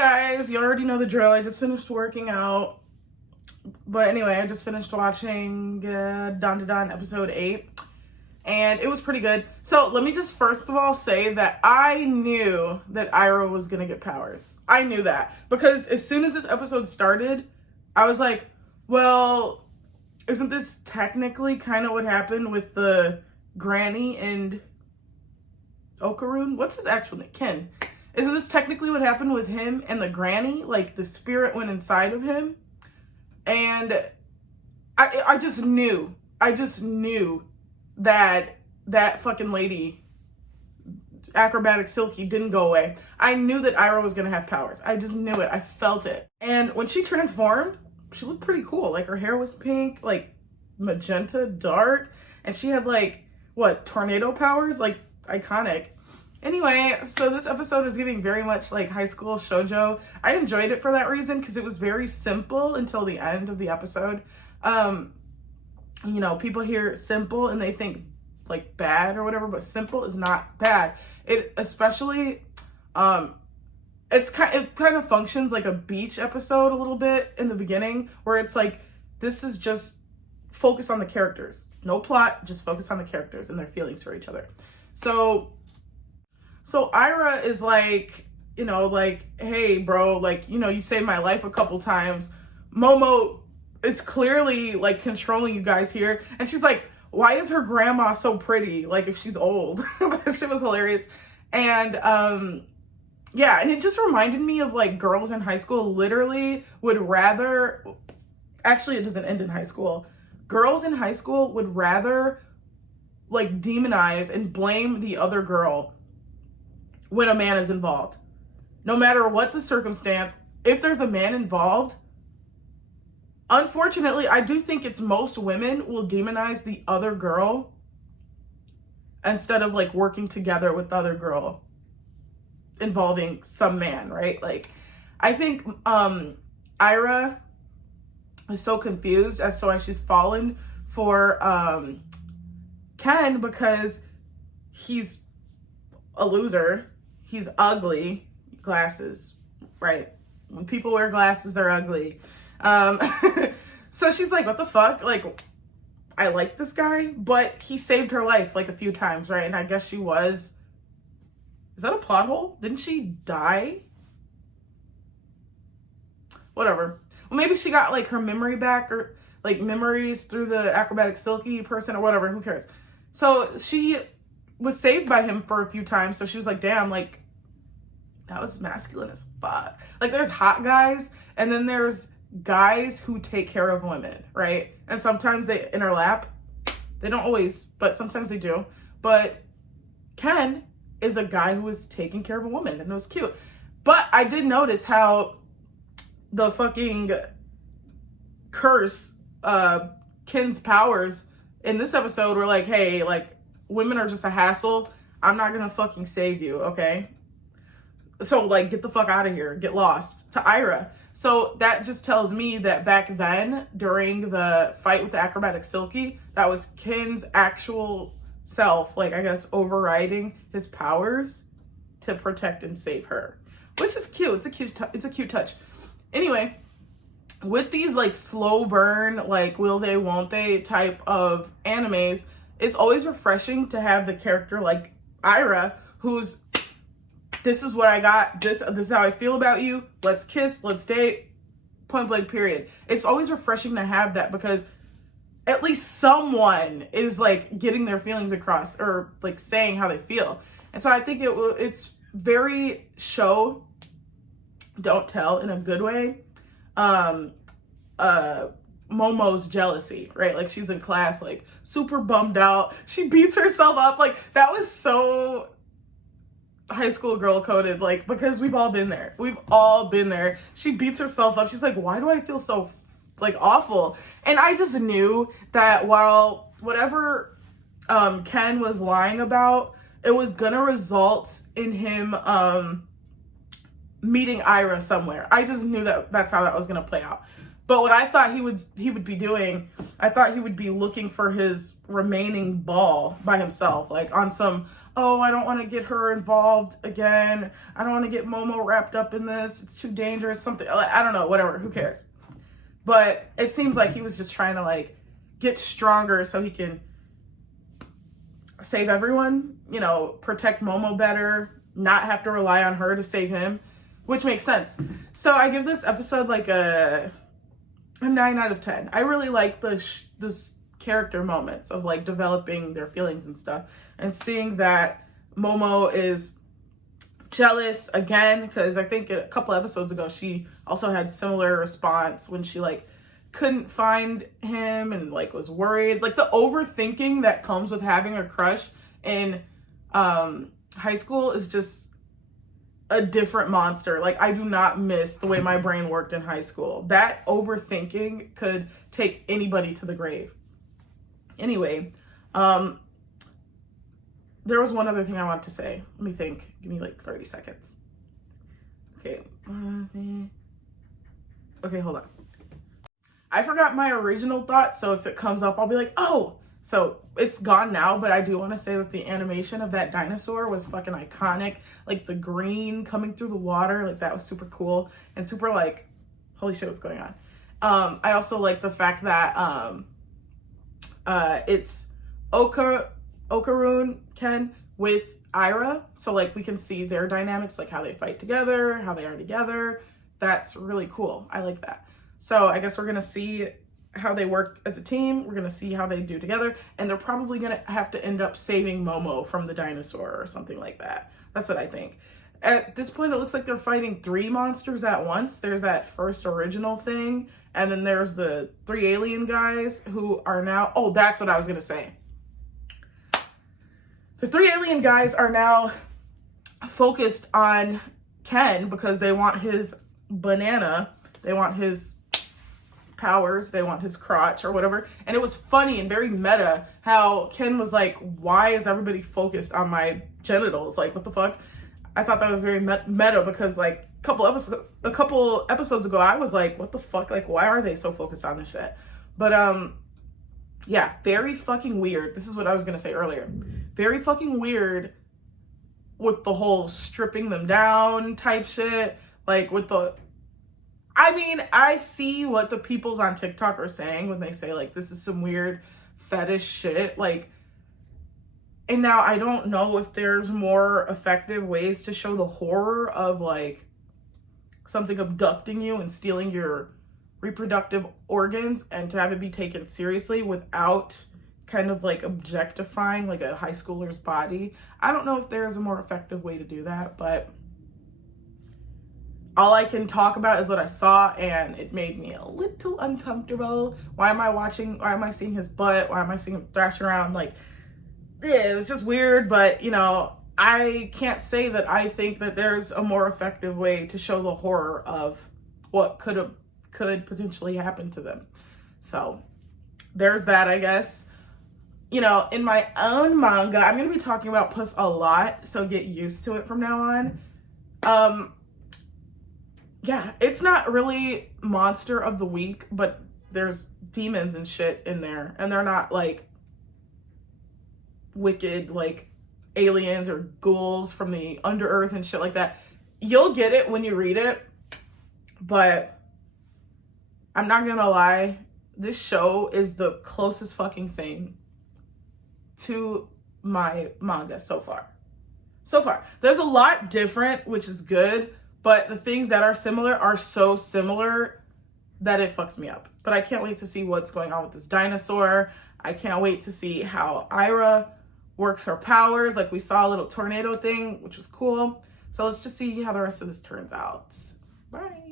Guys, you already know the drill. I just finished working out. But anyway, I just finished watching Dandadan episode 8. And it was pretty good. So let me just first of all say that I knew that Ira was going to get powers. I knew that. Because as soon as this episode started, I was like, well, isn't this technically kind of what happened with the granny and Okarun? What's his actual name? Ken. Isn't this technically what happened with him and the granny? Like, the spirit went inside of him. And I just knew that fucking lady, acrobatic Silky, didn't go away. I knew that Ira was gonna have powers. I just knew it. I felt it. And when she transformed, she looked pretty cool. Like, her hair was pink, like magenta dark, and she had like, what, tornado powers? Like, iconic. Anyway, so this episode is giving very much like high school shoujo. I enjoyed it for that reason because it was very simple until the end of the episode. You know, people hear simple and they think like bad or whatever, but simple is not bad. It especially, it kind of functions like a beach episode a little bit in the beginning, where it's like, this is just focus on the characters. No plot, just focus on the characters and their feelings for each other. So Ira is like, you know, like, hey, bro, like, you know, you saved my life a couple times. Momo is clearly like controlling you guys here. And she's like, why is her grandma so pretty? Like, if she's old. That shit was hilarious. And yeah, and it just reminded me of like girls in high school literally would rather, actually it doesn't end in high school. Girls in high school would rather like demonize and blame the other girl when a man is involved. No matter what the circumstance, if there's a man involved, unfortunately, I do think it's most women will demonize the other girl instead of like working together with the other girl involving some man, right? Like, I think Ira is so confused as to why she's fallen for Ken, because he's a loser. He's ugly. Glasses, right? When people wear glasses, they're ugly. So she's like, what the fuck? Like, I like this guy, but he saved her life like a few times, right? And I guess she was, is that a plot hole? Didn't she die? Whatever. Well, maybe she got like her memory back, or like memories through the acrobatic Silky person or whatever. Who cares? So she was saved by him for a few times. So she was like, damn, like, that was masculine as fuck. Like, there's hot guys, and then there's guys who take care of women, right? And sometimes they interlap. They don't always, but sometimes they do. But Ken is a guy who was taking care of a woman, and it was cute. But I did notice how the fucking curse, Ken's powers in this episode were like, hey, like, women are just a hassle. I'm not gonna fucking save you, okay? So, like, get the fuck out of here. Get lost. To Ira. So that just tells me that back then, during the fight with the acrobatic Silky, that was Ken's actual self, like, I guess, overriding his powers to protect and save her. Which is cute. It's a cute touch. Anyway, with these, like, slow burn, like, will they, won't they type of animes, it's always refreshing to have the character like Ira, who's, this is what I got, this is how I feel about you, let's kiss, let's date, point blank, period. It's always refreshing to have that, because at least someone is like getting their feelings across, or like saying how they feel. And so I think it's very show, don't tell in a good way. Momo's jealousy, right? Like, she's in class, like, super bummed out. She beats herself up. Like, that was so high school girl coded, like, because we've all been there. We've all been there. She beats herself up. She's like, why do I feel so, like, awful? And I just knew that while whatever Ken was lying about, it was gonna result in him meeting Ira somewhere. I just knew that that's how that was gonna play out. But what I thought he would be doing, I thought he would be looking for his remaining ball by himself, like on some oh, I don't want to get her involved again. I don't want to get Momo wrapped up in this. It's too dangerous. Something, I don't know, whatever. Who cares? But it seems like he was just trying to like get stronger so he can save everyone, you know, protect Momo better, not have to rely on her to save him, which makes sense. So I give this episode like a 9 out of 10. I really like this character moments of like developing their feelings and stuff, and seeing that Momo is jealous again, because I think a couple episodes ago she also had similar response when she like couldn't find him and like was worried. Like the overthinking that comes with having a crush in high school is just a different monster. Like I do not miss the way my brain worked in high school. That overthinking could take anybody to the grave. Anyway, there was one other thing I wanted to say. Let me think. Give me like 30 seconds. Okay. Okay, hold on. I forgot my original thought, so if it comes up, I'll be like, oh! So it's gone now, but I do want to say that the animation of that dinosaur was fucking iconic. Like the green coming through the water, like that was super cool and super like, holy shit, what's going on? I also like the fact that it's Okarun Ken with Ira, so like we can see their dynamics, like how they fight together, how they are together. That's really cool. I like that. So I guess we're gonna see how they work as a team. We're gonna see how they do together, and they're probably gonna have to end up saving Momo from the dinosaur or something like that. That's what I think. At this point, it looks like they're fighting 3 monsters at once. There's that first original thing, and then there's the 3 alien guys who are now, oh, that's what I was gonna say. The 3 alien guys are now focused on Ken because they want his banana, they want his powers, they want his crotch or whatever. And it was funny and very meta how Ken was like, why is everybody focused on my genitals? Like, what the fuck? I thought that was very meta because like a couple episodes ago, I was like, what the fuck? Like, why are they so focused on this shit? But yeah, very fucking weird. This is what I was gonna say earlier. Very fucking weird with the whole stripping them down type shit. Like with the, I mean, I see what the peoples on TikTok are saying when they say like, this is some weird fetish shit. Like, and now I don't know if there's more effective ways to show the horror of like something abducting you and stealing your reproductive organs and to have it be taken seriously without kind of like objectifying like a high schooler's body. I don't know if there's a more effective way to do that, but all I can talk about is what I saw, and it made me a little uncomfortable. Why am I seeing his butt? Why am I seeing him thrash around? Like, it was just weird, but you know, I can't say that I think that there's a more effective way to show the horror of what could potentially happen to them. So there's that, I guess. You know, in my own manga, I'm going to be talking about puss a lot, so get used to it from now on. Yeah, it's not really monster of the week, but there's demons and shit in there, and they're not like wicked like aliens or ghouls from the underearth and shit like that. You'll get it when you read it, but I'm not gonna lie, this show is the closest fucking thing to my manga so far. There's a lot different, which is good, but the things that are similar are so similar that it fucks me up. But I can't wait to see what's going on with this dinosaur. I can't wait to see how Ira works her powers. Like we saw a little tornado thing, which was cool. So let's just see how the rest of this turns out. Bye.